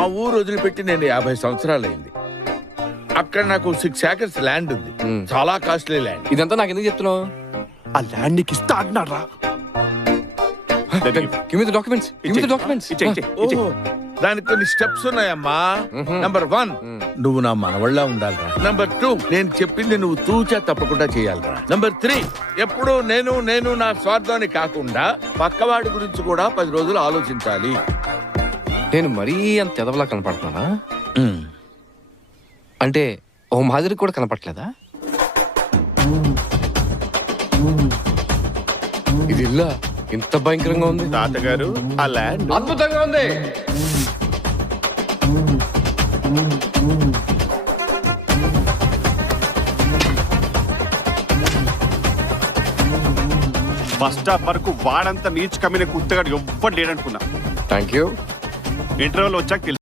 ఆ ఊరు వదిలిపెట్టి నేను 50 సంవత్సరాలైంది. అక్కడ నాకు 6 acres ల్యాండ్ ఉంది. చాలా కాస్ట్లీ ల్యాండ్. ఇదంతా నాకు ఎందుకు చెప్తున్నావు? ఆ ల్యాండ్ నీకు ఇస్తా అంటున్నారా? డాక్యుమెంట్స్. ఓహో, దానికి కొన్ని స్టెప్స్ ఉన్నాయమ్మా. నంబర్ 1, నువ్వు నా మనవళ్ళ ఉండాలిరా. నంబర్ 2, నేను చెప్పింది నువ్వు తూచా తప్పకుండా చేయాలిరా. నంబర్ 3, ఎప్పుడు నేను నా స్వార్థాన్ని కాకుండా పక్కవాడి గురించి కూడా 10 రోజులు ఆలోచించాలి. నేను మరీ అంత ఎదవలా కనపడుతున్నానా? అంటే ఓ మాదిరి కూడా కనపట్లేదా? ఇది ఇల్లా ఇంత భయంకరంగా ఉంది? తాతగారు, ఆ ల్యాండ్ అద్భుతంగా ఉంది. బస్ స్టాప్ వరకు వాడంతా నీచు కమ్మిన కుత్తగాడు ఎవ్వడు లేడనుకున్నా. Thank you. ఇంటర్వెల్ వచ్చాక